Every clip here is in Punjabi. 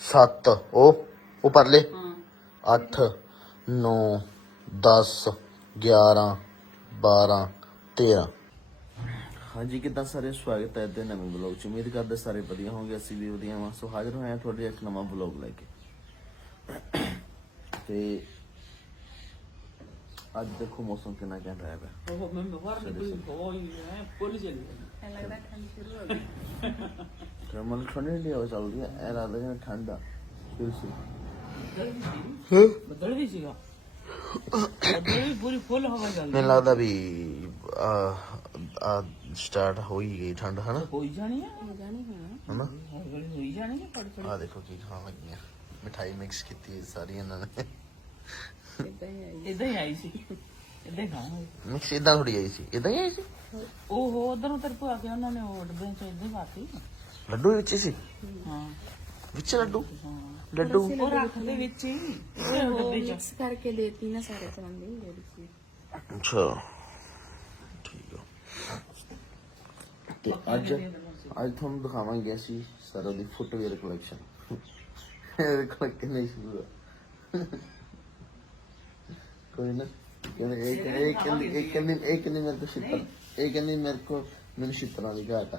7 ਉਹ ਉਹ ਪਰਲੇ। ਹਾਂ। 8 9 10 11 12 13 ਹਾਂਜੀ ਕਿੱਦਾਂ ਸਾਰੇ ਸਵਾਗਤ ਹੈ ਤੇ ਨਵੇਂ ਵਲੌਗ ਚ। ਉਮੀਦ ਕਰਦੇ ਸਾਰੇ ਵਧੀਆ ਹੋਣਗੇ ਅਸੀਂ ਵੀ ਵਧੀਆ ਹਾਂ ਸੋ ਹਾਜ਼ਰ ਹੋਏ ਹਾਂ ਤੁਹਾਡੇ ਇੱਕ ਨਵਾਂ ਵਲੌਗ ਲੈ ਕੇ। ਤੇ ਅੱਜ ਦੇਖੋ ਮੌਸਮ ਕਿੰਨਾ ਘੈਂਟ ਰਿਹਾ ਹੈ ਉਹ ਮੈਂ ਬਾਹਰ ਨਿਕਲੀ ਹੋਈ ਹੈ ਪੁੱਲ ਚਲੀ ਗਈ ਲੱਗਦਾ ਠੰਡ ਸ਼ੁਰੂ ਹੋ ਗਈ। ਮਨ ਠੰਡੀ ਨਹੀਂ ਹੋ ਚੱਲਦੀ ਹੈ ਇਹ ਲੱਗਦਾ ਜਿਵੇਂ ਠੰਡਾ ਫਿਰ ਸੀ ਬਦਲ ਵੀ ਸੀਗਾ। ਬਦਲ ਵੀ ਪੂਰੀ ਫੁੱਲ ਹਵਾ ਚੱਲ ਮੈਨੂੰ ਲੱਗਦਾ ਵੀ ਆ ਆ ਸਟਾਰਟ ਹੋ ਹੀ ਗਈ ਠੰਡ ਹਨਾ? ਹੋਈ ਜਾਣੀ ਹੈ ਜਾਣੀ ਹਾਂ। ਹਨਾ? ਹੋਈ ਜਾਣੀ ਹੈ ਪੜ ਪੜ ਆ ਦੇਖੋ ਕੀ ਖਾਣ ਲੱਗੀਆਂ। ਮਿਠਾਈ ਮਿਕਸ ਕੀਤੀ ਹੈ ਸਾਰੀ ਇਹਨਾਂ ਨੇ। ਇਦਾਂ ਹੀ ਆਈ। ਇਦਾਂ ਹੀ ਆਈ ਸੀ। ਇਦਾਂ ਹੀ ਖਾਣਾ ਮਿਕਸ ਇਦਾਂ ਥੋੜੀ ਆਈ ਸੀ। ਇਦਾਂ ਹੀ ਆਈ ਸੀ? ਉਹ ਹੋ ਉਧਰ ਉਧਰ ਪਾ ਕੇ ਉਹਨਾਂ ਨੇ ਉਹ ਡੱਬੇ ਚ ਇਦਾਂ ਹੀ ਪਾਤੀ। ਲੱਡੂ ਵਿੱਚ ਹੀ ਸੀ। ਹਾਂ ਵਿੱਚ ਲੱਡੂ? ਲੱਡੂ। ਉਹ ਰੱਖਦੇ ਵਿੱਚ ਹੀ ਉਹ ਡੱਬੇ ਚ ਮਿਕਸ ਕਰਕੇ ਦੇਤੀ ਨਾ ਸਾਰੇ ਤਰ੍ਹਾਂ ਦੀ ਜਿਹੜੀ ਸੀ। ਅੱਛਾ। ਠੀਕ ਆ। ਤੇ ਅੱਜ ਅੱਜ ਤੁਹਾਨੂੰ ਦਿਖਾਵਾਂਗੇ ਅਸੀਂ ਸਾਰਾ ਦੀ ਫੁੱਟਵੇਅਰ ਕਲੈਕਸ਼ਨ ਇਹ ਕੋਲ ਕਿੰਨੇ ਸ਼ੁਰੂ ਕੋਈ ਨਾ। ਕਹਿੰਦੇ ਕਹਿੰਦੇ ਇਹ ਕਹਿੰਦੇ ਇਹ ਕਹਿੰਦੇ ਮੇਰੇ ਕੋ ਸ਼ਿੱਤਰ ਇਹ ਕਹਿੰਦੇ ਮੇਰੇ ਕੋ ਮੈਨੂੰ ਸ਼ਿੱਤਰਾਂ ਦੀ ਘਾਟ ਆ।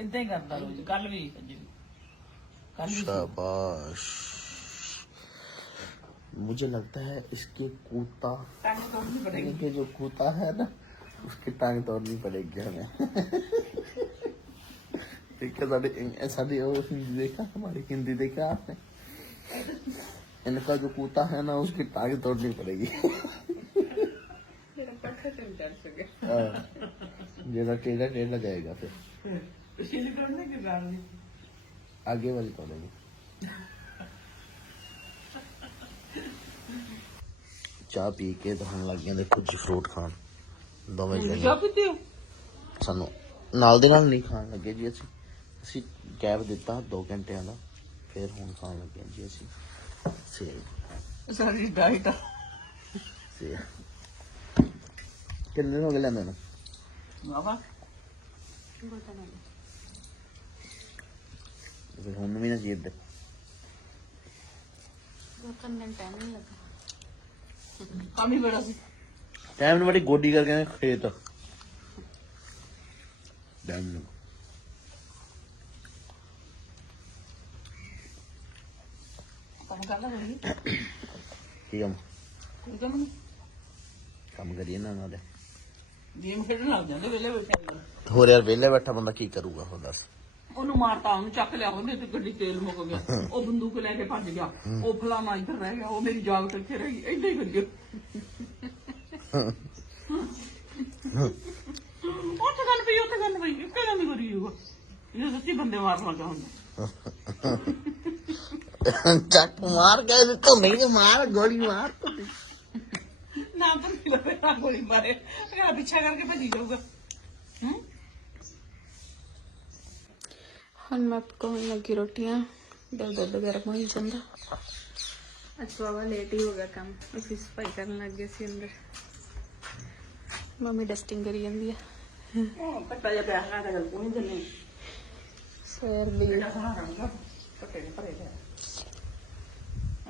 ਇਦਾਂ ਹੀ ਕਰਦਾ ਰੋਜ਼ ਕੱਲ ਵੀ ਅੱਜ ਵੀ ਕੱਲ ਵੀ शाबाश मुझे लगता है इसके कूता ਟੰਗ ਤੋੜਨੀ ਪੜੇਗੀ इनके जो कूता है ना उसकी टांग तोड़नी पड़ेगी हमें ठीक है साड़ी साड़ी वो हिंदी देखा हमारी हिंदी देखा आपने इनका जो कूता है ना उसकी टांग तोड़नी पड़ेगी ਤੇਰਾ ਪੱਠੇ ਤੇ ਚੜ ਸਕੇ हाँ। जरा टेढ़ा टेढ़ा जाएगा फिर ਸਿਲਕਣ ਅੱਗੇ ਵਾਲੀ ਪਾ ਦਾਂਗੇ ਚਾਹ ਪੀ ਕੇ ਤੁਹਾਨੂੰ ਲੱਗ ਗਏ ਦੇਖੋ ਜੀ ਫਰੂਟ ਖਾਣ। ਦੋਵੇਂ ਜਣੇ। ਚਾਹ ਪੀਤੇ ਹੋ? ਸਾਨੂੰ ਨਾਲ ਦੇ ਨਾਲ ਨਹੀਂ ਖਾਣ ਲੱਗੇ ਜੀ ਅਸੀਂ। ਅਸੀਂ ਕੈਬ ਦਿੱਤਾ 2 ਘੰਟਿਆਂ ਦਾ ਫਿਰ ਹੁਣ ਖਾਣ ਲੱਗੇ ਜੀ ਅਸੀਂ। ਸੇਬ ਸਾਡੀ ਡਾਈਟ ਆ। ਸੇਬ ਕਿੰਨੇ ਹੋ ਗਏ ਲੈਂਦੇ ਨੂੰ? ਵਾਵਾ ਬਹੁਤ ਆਨੰਦ ਫਿਰ ਹੁਣ ਵੀ ਨਾ ਜੀਤ ਦੇ ਦਿਨ ਟਾਈਮ ਨਹੀਂ ਲੱਗਾ। ਕੰਮ ਹੀ ਬੜਾ ਸੀ। ਟਾਈਮ ਨੂੰ ਬੜੀ ਗੋਡੀ ਕਰਕੇ ਆਏ ਖੇਤ। ਟਾਈਮ ਨੂੰ। ਕੰਮ ਕਰਦਾ ਬੜੀ ਕੀ ਕੰਮ? ਕੋਈ ਕੰਮ ਨਹੀਂ ਕੰਮ ਕਰੀਏ ਨਾ ਉਹਨਾਂ ਦੇ ਗੇਮ ਖੇਡਣ ਲੱਗ ਜਾਂਦੇ ਵੇਲੇ ਬੈਠੇ। ਹੋਰ ਯਾਰ ਵਿਹਲੇ ਬੈਠਾ ਬੰਦਾ ਕੀ ਕਰੂਗਾ ਹੋਰ ਦੱਸ। ਉਹਨੂੰ ਮਾਰਤਾ ਉਹਨੂੰ ਚੱਕ ਲਿਆ ਉਹਨੇ ਤੇ ਗੱਡੀ ਤੇਲ ਮੁੱਕ ਗਿਆ। ਉਹ ਬੰਦੂਕ ਲੈ ਕੇ ਭੱਜ ਗਿਆ। ਉਹ ਫਲਾਣਾ ਇੱਧਰ ਰਹਿ ਗਿਆ ਉਹ ਮੇਰੀ ਜਾਗ ਤੇ ਇੱਥੇ ਰਹਿ ਏਦਾਂ ਹੀ ਕਰੀਏ ਉੱਥੇ ਗੱਲ ਪਈ ਉੱਥੇ ਗੱਲ ਪਈ ਇੱਕੇ ਗੱਲ ਨਹੀਂ ਕਰੀ ਉਹ ਇਹ ਸੱਚੀ ਬੰਦੇ ਮਾਰਨ ਲੱਗਾ ਹੁੰਦਾ। ਚੱਕ ਮਾਰ ਕੇ ਤੂੰ ਨਹੀਂ ਤੇ ਮਾਰ ਗੋਲੀ ਮਾਰ ਤੂੰ ਨਾ ਨਹੀਂ ਲੱਗੇ ਨਾ ਗੋਲੀ ਮਾਰੇ। ਅਗਰ ਪਿੱਛਾ ਕਰਕੇ ਭੱਜੀ ਜਾਊਗਾ। ਹੂੰ? ਹੁਣ ਮੈਂ ਪਕਾਉਣ ਲੱਗੀ ਰੋਟੀਆਂ ਦੁੱਧ ਦੁੱਧ ਗਰਮ ਹੋਈ ਜਾਂਦਾ। ਅੱਜ ਬਾਬਾ ਲੇਟ ਹੀ ਹੋ ਗਿਆ ਕੰਮ। ਅਸੀਂ ਸਫ਼ਾਈ ਕਰਨ ਲੱਗੇ ਸੀ ਅੰਦਰ। ਮੰਮੀ ਡਸਟਿੰਗ ਕਰੀ ਜਾਂਦੀ ਆ। ਉਹ ਪੱਟਾ ਜਿਹਾ ਪਿਆ ਹੈ ਤਾਂ ਗੱਲ ਕੋਈ ਨਹੀਂ ਸਵੇਰ ਦੀ। ਪੱਟੇ ਨੇ ਭਰੇ ਪਿਆ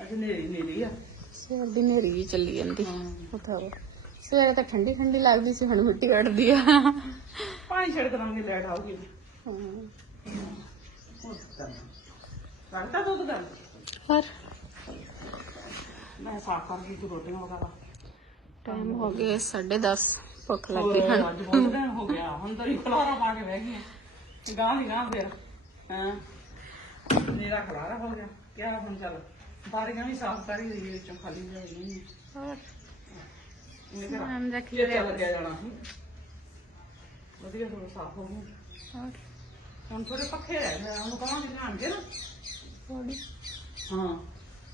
ਅੱਜ ਨੇਰੀ ਨੇਰੀ ਆ। ਸਵੇਰ ਦੀ ਨੇਰੀ ਵੀ ਚੱਲੀ ਜਾਂਦੀ। ਉਠਾਓ। ਸਵੇਰੇ ਤਾਂ ਠੰਡੀ ਠੰਡੀ ਲੱਗਦੀ ਸੀ ਹੁਣ ਮਿੱਟੀ ਕੱਢਦੀ ਆ। ਪਾਣੀ ਛਿੜਕ ਦਾਂਗੇ ਲੈਟ ਆਉਗੀ ਹਾਂ। ਲੱਗਦਾ ਦੁੱਧ ਦਾ। ਪਰ ਮੈਂ ਸਾਫ਼ ਕਰਕੇ ਤੂੰ ਰੋਟੀਆਂ ਵਗਾਲਾ ਟਾਈਮ ਹੋ ਗਏ 10:30 ਭੁੱਖ ਲੱਗੀ ਹੁਣ। ਅੱਜ ਬਹੁਤ ਦਿਨ ਹੋ ਗਿਆ ਹੁਣ ਤੇਰੀ ਖਲਾਰਾ ਪਾ ਕੇ ਬਹਿ ਗਈ ਗਾਂ ਦੀ ਗਾਂ ਫੇਰ। ਹਾਂ? ਮੇਰਾ ਖਲਾਰਾ ਹੋ ਗਿਆ ਕਿਆ ਹੁਣ ਚੱਲ। ਬਾਰੀਆਂ ਵੀ ਸਾਫ਼ ਕਰੀ ਹੋਈ ਵਿੱਚੋਂ ਖਾਲੀ ਹੋ ਗਈ ਹੋਰ? ਸਮਾਨ ਰੱਖ ਲੱਗਿਆ ਜਾਣਾ। ਵਧੀਆ ਥੋੜਾ ਸਾਫ਼ ਹੋ ਗਿਆ। ਹੋਰ? ਹੁਣ ਥੋੜੇ ਪੱਖੇ ਰਹਿ ਗਏ ਉਹਨੂੰ ਕਹਾਂਗੇ ਲਿਆਣਗੇ ਨਾ ਥੋੜੀ ਹਾਂ।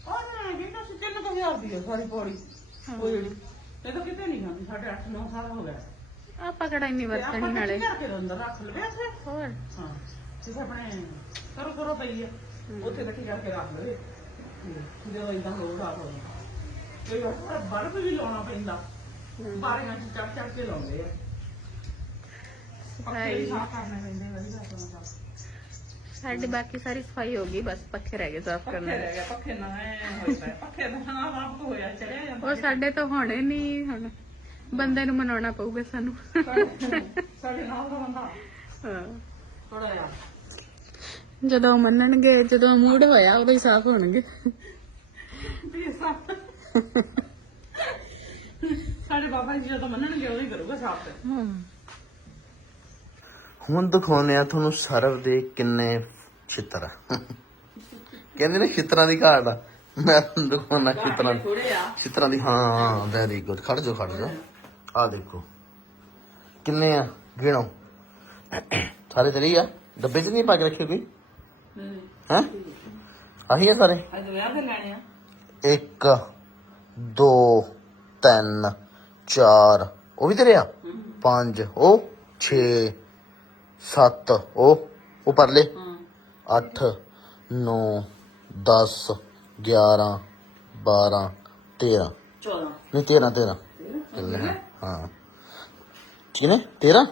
ਆ ਨਾ ਕਿੰਨਾ ਸੀ ਤਿੰਨ ਕੁ ਹਜ਼ਾਰ ਦੀ ਆ ਸਾਰੀ ਪੌੜੀ। ਉਹ ਜਿਹੜੀ ਇਹ ਤਾਂ ਕਿਤੇ ਨਹੀਂ ਜਾਂਦੀ ਸਾਡੇ 8 9 ਸਾਲ ਹੋ ਗਏ। ਆਪਾਂ ਕਿਹੜਾ ਇੰਨੀ ਵਰਤਣੀ ਨਾਲੇ? ਕਰਕੇ ਅੰਦਰ ਰੱਖ ਲਵੇ ਇੱਥੇ? ਹੋਰ। ਹਾਂ ਜਿਸ ਆਪਣੇ ਕਰੋ ਕਰੋ ਪਈ ਆ ਉੱਥੇ ਇਕੱਠੀ ਕਰਕੇ ਰੱਖ ਲਵੇ। ਜਦੋਂ ਇਦਾਂ ਲੋੜ ਆ ਹੋਵੇ ਕੋਈ ਹੋਰ ਬਲਬ ਵੀ ਲਾਉਣਾ ਪੈਂਦਾ। ਬਾਰੀਆਂ ਚ ਚੜ ਚੜ ਕੇ ਲਾਉਂਦੇ ਆ। ਪੱਕੇ ਵੀ ਸਾਫ਼ ਕਰਨੇ ਪੈਂਦੇ ਵਧੀਆ ਆਪਣਾ ਸਾਡੀ ਬਾਕੀ ਸਾਰੀ ਸਫ਼ਾਈ ਹੋ ਗਈ ਬਸ ਪੱਖੇ ਰਹਿ ਗਏ ਸਾਫ਼ ਪੱਖੇ ਕਰਨੇ ਰਹਿ ਗਏ ਪੱਖੇ ਨਾ ਹੋਏ ਪਏ ਪੱਖੇ ਦਾ ਨਾ ਆਪ ਹੋਇਆ ਚੜਿਆ ਜਾਂਦਾ ਉਹ ਸਾਡੇ ਤੋਂ ਹੋਣੇ ਨਹੀਂ ਹੁਣ ਬੰਦੇ ਨੂੰ ਮਨਾਉਣਾ ਪਊਗਾ ਸਾਨੂੰ। ਸਾਡੇ ਨਾਲ ਦਾ ਬੰਦਾ। ਹਾਂ। ਥੋੜਾ ਜਿਹਾ। ਜਦੋਂ ਉਹ ਮੰਨਣਗੇ ਜਦੋਂ ਮੂਡ ਹੋਇਆ ਉਦੋਂ ਹੀ ਸਾਫ਼ ਹੋਣਗੇ। ਵੀ ਸਾ- ਸਾਡੇ ਬਾਬਾ ਜੀ ਜਦੋਂ ਮੰਨਣਗੇ ਉਦੋਂ ਹੀ ਕਰੂਗਾ ਸਾਫ਼। ਹਾਂ। ਹੁਣ ਦਿਖਾਉਂਦੇ ਆ ਤੁਹਾਨੂੰ ਸਰਵ ਦੇ ਕਿੰਨੇ ਚਿੱਤਰ ਕਹਿੰਦੇ ਨੇ ਚਿੱਤਰਾਂ ਦੀ ਘਾਟ ਆ। ਮੈਂ ਤੁਹਾਨੂੰ ਦਿਖਾਉਣਾ ਚਿੱਤਰਾਂ ਦੀ। ਚਿੱਤਰਾਂ ਦੀ ਹਾਂ ਵੈਰੀ ਗੁੱਡ ਖੜ ਜਾ ਖੜ ਜਾ ਆ ਦੇਖੋ। ਕਿੰਨੇ ਆ? ਗਿਣੋ। ਸਾਰੇ ਤੇਰੇ ਹੀ ਆ? ਡੱਬੇ 'ਚ ਨਹੀਂ ਪਾ ਕੇ ਰੱਖੇ ਕੋਈ? ਹੈ? ਆਹੀ ਆ ਸਾਰੇ? ਅੱਜ ਵਿਆਹ ਤੇ ਲੈਣੇ ਆ। 1 2 3 4 ਉਹ ਵੀ ਤੇਰੇ ਆ? 5 ਉਹ 6 7 ਉਹ ਉਹ ਪਰਲੇ? 8 9 10 11 12 13 14 ਨਹੀਂ 13 13 ਚੱਲੇ ਹਾਂ। ਹਾਂ। ਕਿਨੇ 13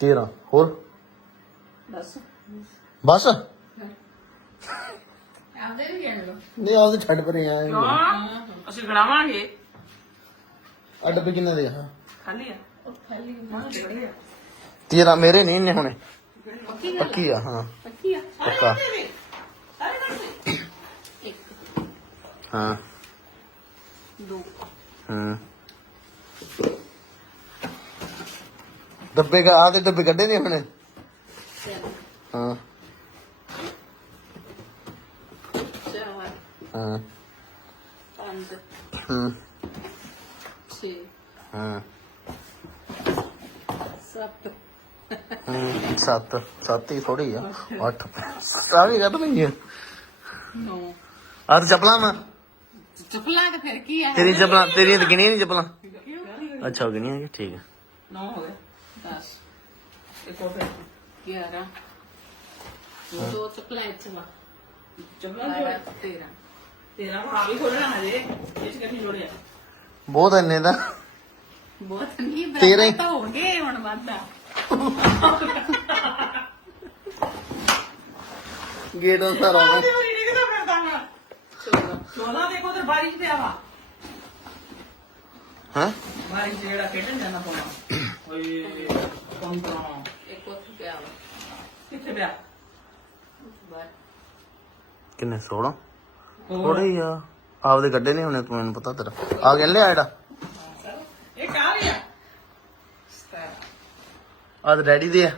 13 ਹੋਰ? ਬਸ। ਬਸ? ਆਪਦੇ ਵੀ ਗਿਣ ਲਓ ਨਹੀਂ ਆਹ ਤੇ ਛੱਡ ਪਰੇ ਆ ਅਸੀਂ ਗਣਾਵਾਂਗੇ ਆ ਡੱਬੇ ਕਿੰਨੇ ਦੇ ਹਾਂ ਖਾਲੀ ਆ। ਉਹ ਖਾਲੀ ਹਾਂ ਆ 13 ਮੇਰੇ ਨਹੀਂ ਨੇ ਹੁਣੇ। ਪੱਕੀ ਗੱਲ ਪੱਕੀ ਆ ਹਾਂ। ਪੱਕੀ ਆ? ਪੱਕਾ। ਸਾਰੇ ਕਰਦੇ ਇੱਕ। ਹਾਂ। ਦੋ। ਹੂੰ। ਡੱਬੇ ਕਾ ਆਦੇ ਡੱਬੇ ਕੱਢੇ ਨਹੀਂ ਹੁਣੇ ਹਾਂ ਚਾਰ ਹਾਂ ਪੰਜ ਹੂੰ ਛੇ ਹਾਂ ਸੱਤ ਸੱਤ ਸੱਤ ਹੀ ਥੋੜੀ ਆ ਅੱਠ। ਸਾਰੀ ਗੱਟ ਨਹੀਂ ਆ। ਨੌ। ਆ ਤੇ ਚੱਪਲਾਂ ਵਾ। ਚਪਲਾ ਤੇ ਫਿਰ ਕੀ ਆ? ਤੇਰੀ ਚੱਪਲਾਂ ਤੇਰੀਆਂ ਤਾਂ ਗਿਣੀਆਂ ਨਹੀਂ ਚੱਪਲਾਂ। ਅੱਛਾ ਉਹ ਗਿਣੀਆਂ ਕਿ ਠੀਕ ਹੈ 9 ਹੋ ਗਏ 10 ਇੱਕ ਹੋਰ 11 ਦੋ ਚਪਲਾ ਇੱਥੇ ਵਾ। ਚੱਪਲਾਂ 12 13 ਤੇਰਾ। ਭਰਾ ਵੀ ਖੋਲਣਾ ਹਜੇ। ਇਹ ਚ ਕਿੰਨੀ ਲੋੜਿਆ ਬਹੁਤ ਇੰਨੇ ਦਾ। ਬਹੁਤ ਨਹੀਂ ਹੀ। ਬਰਾਬਰ ਤਾਂ ਹੋ ਗਏ ਹੁਣ ਵਾਧਾ। ਗੇਟੋਂ ਸਾਰਾ ਤੇ ਉਹ ਨਹੀਂ ਕਿਦਾਂ ਫਿਰਦਾ ਹਾਂ ਚਲੋ 14 ਦੇਖੋ ਤੇ ਬਾਰੀ ਚ ਪਿਆ ਵਾ। ਹਾਂ? ਬਾਰੀ ਚ ਜਿਹੜਾ ਖੇਡਣ ਜਾਂਦਾ ਪਾਉਣਾ ਓਏ ਕੰਤਰਾ ਇੱਕ ਉੱਥੇ ਪਿਆ ਵਾ। ਕਿੱਥੇ ਪਿਆ? ਬਾਹਰ। ਕਿੰਨੇ 16 ਥੋੜੇ ਹੀ ਆ। ਆਪਦੇ ਗੱਡੇ ਨਹੀਂ ਹੋਣੇ ਤੂੰ ਮੈਨੂੰ ਪਤਾ ਤੇਰਾ। ਆ ਗਿਆ ਲਿਆ ਜਿਹੜਾ ਇਹ ਕਾ ਲਿਆ ਆ ਤੇ ਡੈਡੀ ਦੇ ਆ।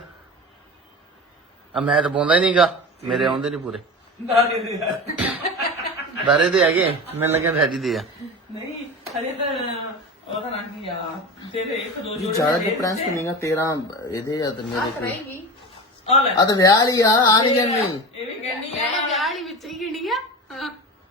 ਆ ਮੈਂ ਤਾਂ ਪਾਉਂਦਾ ਹੀ ਨਹੀਂਗਾ। ਮੇਰੇ ਆਉਂਦੇ ਨਹੀਂ ਪੂਰੇ। ਦਾਰੇ ਦੇ ਆ। ਦਾਰੇ ਦੇ ਹੈਗੇ। ਮੈਨੂੰ ਲੱਗਿਆ ਡੈਡੀ ਦੇ ਆ। ਨਹੀਂ ਹਰੇ ਤਾਂ ਉਹ ਤਾਂ ਰੰਗੀ ਆ? ਤੇਰੇ ਇੱਕ ਦੋ ਜੋੜੇ ਜ਼ਿਆਦਾ ਡਿਫਰੈਂਸ। ਨਹੀਂਗਾ 13 ਇਹਦੇ ਆ ਤੇ ਮੇਰੇ ਕੋਲ ਰਹੇਗੀ ਆ ਲੈ। ਆ ਤਾਂ ਵਿਆਹ ਵਾਲੀ ਆ ਆ ਨਹੀਂ ਕਰਨੀ। ਇਹ ਵੀ ਕਹਿੰਦੀ ਮੈਂ ਆ ਵਿਆਹ ਵਾਲੀ ਵਿੱਚ ਹੀ ਗਿਣੀ ਆ। ਹਾਂ।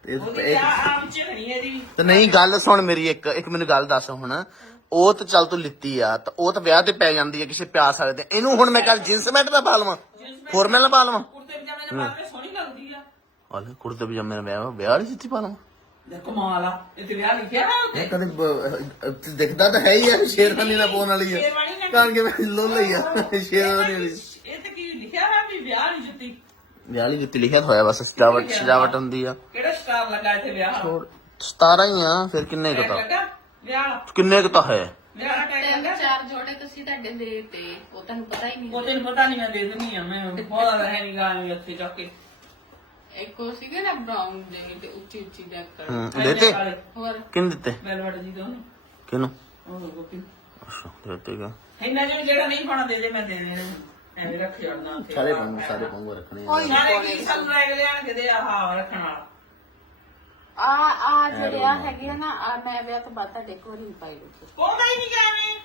ਇਹ- ਉਹਦੀ ਇਹ- ਆ ਵਿੱਚ ਨਹੀਂ ਇਹਦੀ। ਤੇ ਨਹੀਂ ਗੱਲ ਸੁਣ ਮੇਰੀ ਇੱਕ ਇੱਕ ਮੈਨੂੰ ਗੱਲ ਦੱਸ ਹੁਣ। ਉਹ ਤਾਂ ਚੱਲ ਤੂੰ ਲਿੱਤੀ ਆ ਤਾਂ ਉਹ ਤਾਂ ਵਿਆਹ ਤੇ ਪੈ ਜਾਂਦੀ ਆ ਕਿਸੇ ਪਿਆਸ ਵਾਲੇ ਤੇ। ਇਹਨੂੰ ਹੁਣ ਮੈਂ ਕੱਲ ਜਿੰਸ ਮੈਟ ਦਾ ਪਾ ਲਵਾਂ। ਫੋਰਮਲ ਪਾ ਲਵਾਂ ਕੁੜਤੇ ਪਜਾਮੇ ਦੇ ਪਾ ਕੇ ਸੋਹਣੀ ਲੱਗਦੀ ਆ। ਹਾਲੇ ਕੁੜਤੇ ਪਜਾਮੇ ਨਾਲ ਵਿਆਹ ਵਿਆਹ ਵਾਲੀ ਜੁੱਤੀ ਪਾ ਲਵਾਂ। ਦੇ ਕਮਾਲ ਆ ਇਹ ਤੇ ਵਿਆਹ ਲਿਖਿਆ ਉੱਤੇ। ਇਹ ਕਦੇ ਬ- ਦਿਖਦਾ ਤਾਂ ਹੈ ਹੀ ਆ ਸ਼ੇਰਵਾਨੀ ਨਾਲ ਪਾਉਣ ਵਾਲੀ ਆ। ਸ਼ੇਰਵਾਨੀ ਨਾਲ- ਕਾਣ ਕੇ ਮੈਂ ਲੋ ਲਈ ਆ ਸ਼ੇਰਵਾਨੀ ਵਾਲੀ। ਇਹ ਤੇ ਕੀ ਲਿਖਿਆ ਹੈ ਵੀ ਵਿਆਹ ਵਾਲੀ ਜੁੱਤੀ? ਵਿਆਹ ਵਾਲੀ ਜੁੱਤੀ ਲਿਖਿਆ ਤਾਂ ਹੋਇਆ ਬਸ ਸਜਾਵਟ ਸਜਾਵਟ ਹੁੰਦੀ ਆ। ਕਿਹੜਾ ਸਟਾਰ ਲੱਗਾ ਇੱਥੇ ਵਿਆਹ? ਵਾਲਾ ਹੋਰ 17 ਹੀ ਆ ਫਿਰ ਕਿੰਨੇ ਕੁ ਟੈਗ ਤਾਂ? ਲੱਗਾ? ਵਿਆਹ ਵਾਲਾ ਕਿੰਨੇ ਕੁ ਤਾਂ ਹੈ? ਵਿਆਹ ਵਾਲਾ ਟੈਗ ਤਿੰਨ ਲੱਗਾ ਚਾਰ ਜੋੜੇ ਤੁਸੀਂ ਤੁਹਾਡੇ ਦੇ ਤੇ ਉਹ ਤੁਹਾਨੂੰ ਪਤਾ ਹੀ ਉਹ ਨਹੀਂ ਤੈਨੂੰ ਪਤਾ ਨਹੀਂ ਮੈਂ ਦੇ ਦਿੰਦੀ ਆ ਮੈਂ ਬਹੁਤ ਹੈ ਨਹੀਂ ਗਾ ਵੀ ਉੱਥੇ ਜਾ ਕੇ। ਇੱਕ ਉਹ ਸੀਗੇ ਨਾ ਬਰਾਊਨ ਦੇ ਤੇ ਉੱਚੀ ਉੱਚੀ ਡੈਕ ਕਰ ਹੂੰ ਦੇਤੇ? ਹੋਰ? ਕਿੰਨ ਦਿੱਤੇ? ਵੈਲਵਟ ਜੀ ਦੋਨੇ ਕਿਨੂੰ ਉਹ ਗੋਪੀ ਅੱਛਾ ਦੇਤੇ ਗਾ ਇੰਨਾ ਜਿਹਾ ਜਿਹੜਾ ਨਹੀਂ ਪਾਣਾ ਦੇ ਦੇ ਮੈਂ ਦੇ ਦੇਣੇ। ਐਵੇਂ ਰੱਖ ਉੱਥੇ। ਸਾਰੇ ਪੰਗੂ ਸਾਰੇ ਪੰਗੂ ਰੱਖਣੇ ਆ। ਸਾਰੇ ਕੀ ਸਾਨੂੰ ਲੈ ਕੇ ਲਿਆਣਗੇ ਦੇ ਆਹ ਰੱਖਣ ਵਾਲਾ। ਆ ਆ ਜਿਹੜੇ ਆ ਹੈਗੇ ਆ ਨਾ ਆ ਮੈਂ ਵਿਆਹ ਤੋਂ ਬਾਅਦ ਤੁਹਾਡੇ ਕੋਲ ਹੀ ਪਾਈ ਲੋ ਉਹ ਨਹੀਂ ਨਹੀਂ ਜਾਵੇਂ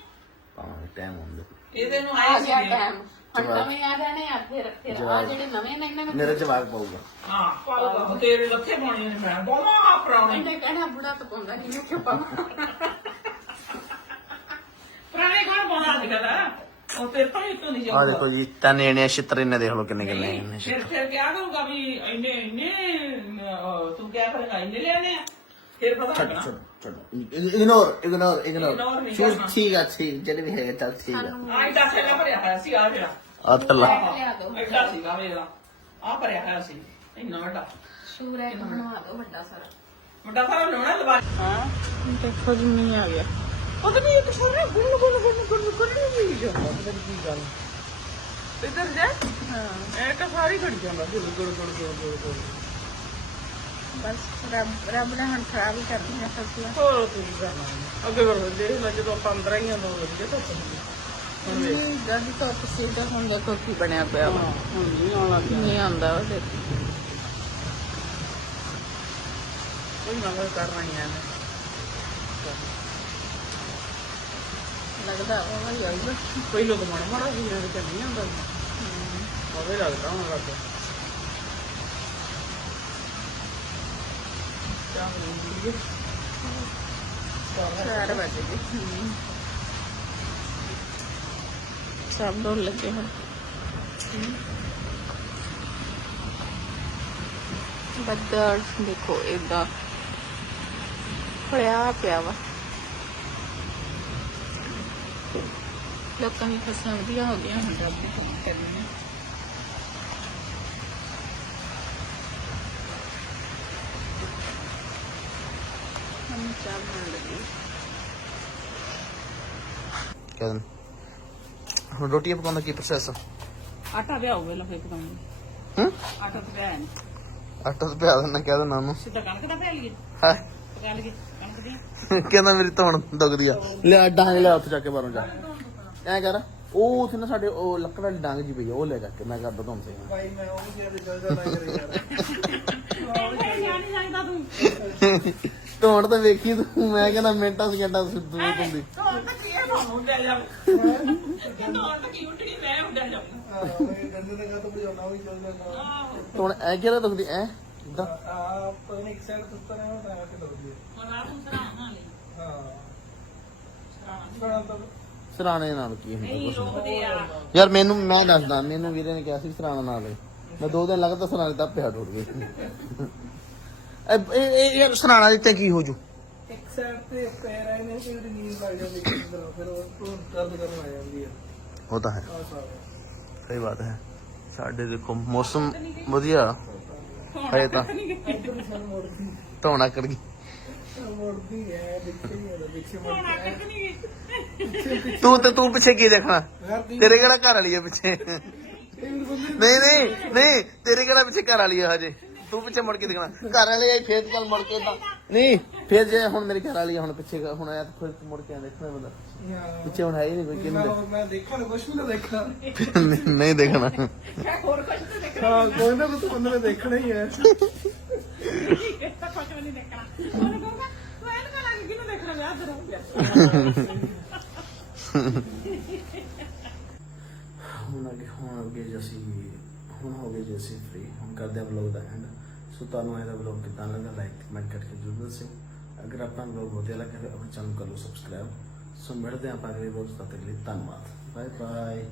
ਪਾਵਾਂਗੇ ਟਾਈਮ ਹੁੰਦਾ। ਇਹਦੇ ਨੂੰ ਆ ਆਏ ਗਿਆ ਸੀ ਟਾਈਮ ਹੁਣ ਨਵੇਂ ਆ ਜਾਣੇ ਆ ਫਿਰ ਫਿਰ ਆ। ਜਿਹੜੇ ਨਵੇਂ ਨੇ ਇਹਨਾਂ ਨੂੰ ਮੇਰੇ ਜਵਾਬ ਪਾਊਗਾ। ਹਾਂ ਪਾਉਗਾ ਤੇਰੇ ਲੱਥੇ ਪਾਉਣੇ ਨੇ ਮੈਂ ਬਹੁਤ ਪੁਰਾਣੇ ਇਹਨੇ ਕਹਿਣਾ ਬੁੜਾ ਤਾਂ ਪਾਉਂਦਾ ਕਿਵੇਂ ਕਿਉਂ ਪਾਵਾਂ? ਪੁਰਾਣੇ ਕੌਣ ਪਾਉਂਦਾ ਅੱਜ ਕੱਲ ਉਹ ਤੋਂ ਨਹੀਂ ਆ ਜਾਊਗਾ? ਦੇਖੋ ਜੀ ਤਿੰਨ ਜਣੇ ਛਿੱਤਰ ਇਹਨੇ ਦੇਖ ਲਓ ਕਿੰਨੇ ਕਿੰਨੇ ਇਹਨੇ ਫਿਰ ਫਿਰ ਕਿਆ ਕਰੂਗਾ ਵੀ ਇੰਨੇ ਇੰਨੇ ਅਹ, ਤੂੰ ਕਿਆ ਕਰੇਗਾ ਇੰਨੇ ਲੈਣੇ ਆ? ਫਿਰ ਪਤਾ ਲੱਗਣਾ। ਇਗਨੋਰ ਇਗਨੋਰ Ignore ਇਗਨੋਰ ਨਹੀਂ ਠੀਕ ਕਰਨਾ। ਠੀਕ ਆ ਠੀਕ ਜਿਹੜੇ ਵੀ ਹੈਗੇ ਚੱਲ ਠੀਕ ਆ। ਆ ਇੱਡਾ ਥੈਲਾ ਭਰਿਆ ਹੋਇਆ ਸੀ ਆ ਮੇਰਾ ਆ ਥੱਲਾ। ਲਿਆ ਦੋ ਐਡਾ ਸੀਗਾ ਮੇਰਾ ਆ ਭਰਿਆ ਹੋਇਆ ਸੀ ਇੰਨਾ ਵੱਡਾ। ਸ਼ੂਰ ਹੈ ਬਣਵਾ ਦੋ ਵੱਡਾ ਸਾਰਾ। ਵੱਡਾ ਸਾਰਾ ਲਾਉਣਾ ਦਵਾ ਹਾਂ ਦੇਖੋ ਜੀ ਮੀਂਹ ਆ ਗਿਆ। ਉਹਦੇ ਵੀ ਇੱਕ ਸਾਰਾ ਗੁੰਨ ਗੁੰਨ ਗੁੰਨ ਗੁੰਨ ਗੁੰਨ ਵੀ ਜਾਂਦਾ ਪਤਾ ਨੀ ਕੀ ਗੱਲ। ਇੱਧਰ ਜਾ। ਹਾਂ। ਇਹ ਤਾਂ ਸਾਰੀ ਘੜੀ ਜਾਂਦਾ। ਗੁੰਨ ਗੁੰਨ ਗੁੰਨ ਗੁੰਨ ਗੁੰਨ ਗੁੰਨ। ਬਸ ਰੱਬ ਰੱਬ ਨੇ ਹੁਣ ਖਰਾਬ ਹੀ ਕਰਨੀ ਹੈ ਫਸਲਾਂ। ਹੋਰ ਤੂੰ ਕੀ ਕਰਨਾ ਅੱਗੇ ਵਰ ਦੇ ਲੈ ਜਦੋਂ ਆਪਾਂ ਅੰਦਰ ਹੀ ਆਂਦਾ ਵਧੀਆ ਤਾਂ ਸਹੀ ਇਹ ਗੱਡੀ ਤੋਂ ਸਿੱਧਾ ਹੁਣ ਦੇਖੋ ਕੀ ਬਣਿਆ ਪਿਆ ਵਾ। ਹੁਣ ਨਹੀਂ ਆਉਣ ਗਿਆ ਨਹੀਂ ਆਉਂਦਾ ਉਹ ਦੇਖੋ। ਕੋਈ ਨਾ ਕੋਈ ਕਰਨਾ ਹੀ ਹੈ ਲੱਗਦਾ ਉਹ ਹੀ ਮੜ ਮੜਾ ਨਹੀਂ ਆਉਂਦਾ। ਲੱਗਦਾ ਹੁਣ ਲੱਗ ਚਾਹ ਚਾਰ ਵਜੇ ਗਏ। ਸਭ ਡੋਲ ਲੱਗੇ ਹਨ ਬੱਦਲ ਦੇਖੋ ਇਦਾਂ ਫੜਿਆ ਪਿਆ ਵਾ। ਲੋਕਾਂ ਦੀ ਫਸਲਾਂ ਵਧੀਆ ਹੋ ਗਈਆਂ ਹੁਣ ਰੱਬ ਦੀ ਕੰਮ ਕਰਨੀ ਹੈ। ਹਮ ਚਾਹ ਬਣ ਲੱਗੀ। ਕਹਿੰਦੇ ਹੁਣ ਰੋਟੀਆਂ ਪਕਾਉਣ ਦਾ ਕੀ ਪ੍ਰੋਸੈਸ ਆਟਾ ਪਿਆਉ ਵੇਲਾ ਫੇਕ ਦਮ ਹੂੰ। ਆਟਾ ਤੇ ਪਿਆ ਨਹੀਂ ਆਟਾ ਤਾਂ ਪਿਆ ਦੇਣਾ ਕਹਿ ਦੇਣਾ ਉਹਨੂੰ। ਸਿੱਧਾ ਕਣਕ ਦਾ ਪਿਆ ਲਈਏ। ਹਾਂ। ਪਕਾ ਲਈਏ। ਕਹਿੰਦਾ ਮੇਰੀ ਧੌਣ ਦੁਖਦੀ ਆ। ਲੈ ਡਾਂਗ ਲੈ ਉੱਥੇ ਜਾ ਕੇ ਬਾਹਰੋਂ ਜਾ। ਐ ਕਰ ਉਹ ਉੱਥੇ ਨਾ ਸਾਡੇ ਉਹ ਲੱਕੜ ਵਾਲੀ ਡਾਂਗ ਜੀ ਪਈ ਆ, ਉਹ ਲੈ ਜਾ ਕੇ ਮੈਂ ਕਰਦਾ ਤੁਹਾਨੂੰ ਸਹੀ। ਭਾਈ ਮੈਂ ਉਹ ਵੀ ਜੇ ਜਲਦਾ ਨਾ ਕਰੇ ਯਾਰ। ਜਾਣੀ ਜਾਂਦਾ ਤੂੰ ਧੌਣ ਤਾਂ ਵੇਖੀ ਤੂੰ ਮੈਂ ਕਹਿੰਦਾ ਮਿੰਟਾਂ ਸਕਿੰਟਾਂ ਦੂਰ ਹੁੰਦੀ ਤੋੜ ਤਾਂ ਕੀ ਹੈ ਤੁਹਾਨੂੰ ਉੱਡਿਆ ਜਾਵੇ ਤੋੜ ਤਾਂ ਕੀ ਉੱਡਣੀ ਮੈਂ ਉੱਡਿਆ ਜਾਵੇ ਧੌਣ ਐ ਕਿਹੜਾ ਦੁਖਦੀ ਐ ਇਦਾਂ ਹੁਣ ਆ। ਤੂੰ ਸਰਾ ਨਾ ਲਈ ਸਰਾਣੇ ਨਾਲ ਕੀ ਹੁੰਦਾ ਨਹੀਂ ਕੁਛ? ਰੋਕਦੇ ਆ। ਯਾਰ ਮੈਨੂੰ ਮੈਂ ਦੱਸਦਾ ਮੈਨੂੰ ਵੀਰੇ ਨੇ ਕਿਹਾ ਸੀ ਸਰਾਣਾ ਨਾਲ ਲੈ। ਮੈਂ ਦੋ ਦਿਨ ਲੱਗਦਾ ਸਰਾਣੇ ਦਾ ਪਿਆ ਟੁੱਟ ਗਈ ਇਹ ਇਹ- ਇਹ ਯਾਰ ਸਰਾਣਾ ਦਿੱਤੇ ਕੀ ਹੋ ਜੂ? ਇੱਕ ਸਾਈਡ ਤੇ ਪੈਰ ਆਏ ਨੇ ਕਿ ਉਹਦੀ ਨੀਂਦ ਲੱਗ ਜਾਂਦੀ ਕਿਸੇ ਤਰ੍ਹਾਂ ਫਿਰ ਉਹ ਉਹ ਦਰਦ ਕਰਨ ਆ ਜਾਂਦੀ ਹੈ ਉਹ ਤਾਂ ਹੈ। ਆ ਸਾਰਾ। ਸਹੀ ਬਾਤ ਹੈ। ਸਾਡੇ ਦੇਖੋ ਮੌਸਮ ਵਧੀਆ। ਹੈ ਤਾਂ ਧੌਣਾ ਕਰ ਗਈ ਮੁੜਦੀ ਹੈ ਦੇਖੇ ਹੀ ਹੈ ਦੇਖੇ ਮੁੜਦੀ ਤੂੰ ਤੇ ਤੂੰ ਪਿੱਛੇ ਕੀ ਦੇਖਣਾ? ਯਾਰ ਦੀ ਤੇਰੇ ਕਿਹੜਾ ਘਰ ਵਾਲੀ ਹੈ ਪਿੱਛੇ? ਨਹੀਂ ਨਹੀਂ ਨਹੀਂ ਤੇਰੇ ਕਿਹੜਾ ਪਿੱਛੇ ਘਰ ਵਾਲੀ ਹੈ ਹਜੇ? ਤੂੰ ਪਿੱਛੇ ਮੁੜ ਕੇ ਦੇਖਣਾ। ਘਰ ਵਾਲੀ ਆਈ ਫੇਰ ਚੱਲ ਮੁੜ ਕੇ ਤਾਂ ਨਹੀਂ ਫੇਰ ਜੇ ਹੁਣ ਮੇਰੀ ਘਰ ਵਾਲੀ ਆ, ਹੁਣ ਪਿੱਛੇ ਹੁਣ ਆਇਆ ਤਾਂ ਫਿਰ ਮੁੜ ਕੇ ਦੇਖਣਾ ਬੰਦਾ। ਯਾਰ ਪਿੱਛੇ ਹੁਣ ਹੈ ਹੀ ਨਹੀਂ ਕੋਈ ਕਿਹਨੂੰ ਮੈਂ ਮੈਂ ਕੁਛ ਵੀ ਨਾ ਦੇਖਾਂ। ਨਹੀਂ- ਨਹੀਂ ਦੇਖਣਾ। ਹੋਰ ਕੁਝ ਤਾਂ ਦੇਖ ਹਾਂ ਕੋਈ ਨਾ ਕੋਈ ਬੰਦੇ ਨੇ ਦੇਖਣਾ ਹੀ ਹੈ ਤਾਂ ਕੁਝ ਵੀ ਨਹੀਂ ਦੇਖਣਾ ਉਹਨੇ ਕਹੂਗਾ ਤੂੰ ਇਹਨੂੰ ਕਹ ਲੱਗ ਕਿਹਨੂੰ ਦੇਖਣਾ ਵਿਆਹ ਤੇ ਰਹੋ ਗਿਆ ਹੁਣ ਅੱਗੇ ਹੁਣ ਅੱਗੇ ਜੇ ਅਸੀਂ ਹੁਣ ਹੋ ਗਏ ਜੇ ਅਸੀਂ ਫ੍ਰੀ ਹੁਣ ਕਰਦੇ ਹਾਂ ਵਲੌਗ ਦਾ ਐਂਡ ਸੋ ਤੁਹਾਨੂੰ ਇਹਦਾ ਵਲੌਗ ਕਿੱਦਾਂ ਲੱਗਾ ਲਾਈਕ ਕਮੈਂਟ ਕਰਕੇ ਜ਼ਰੂਰ ਦੱਸਿਓ। ਅਗਰ ਆਪਣਾ ਵਲੌਗ ਵਧੀਆ ਲੱਗਾ ਤਾਂ ਆਪਣੇ ਚੈਨਲ ਕਰ ਲਓ ਸਬਸਕ੍ਰਾਈਬ ਸੋ ਮਿਲਦੇ ਹਾਂ ਆਪਾਂ ਅਗਲੇ ਵਲੌਗ ਤੱਕ ਲਈ ਧੰਨਵਾਦ। Bye bye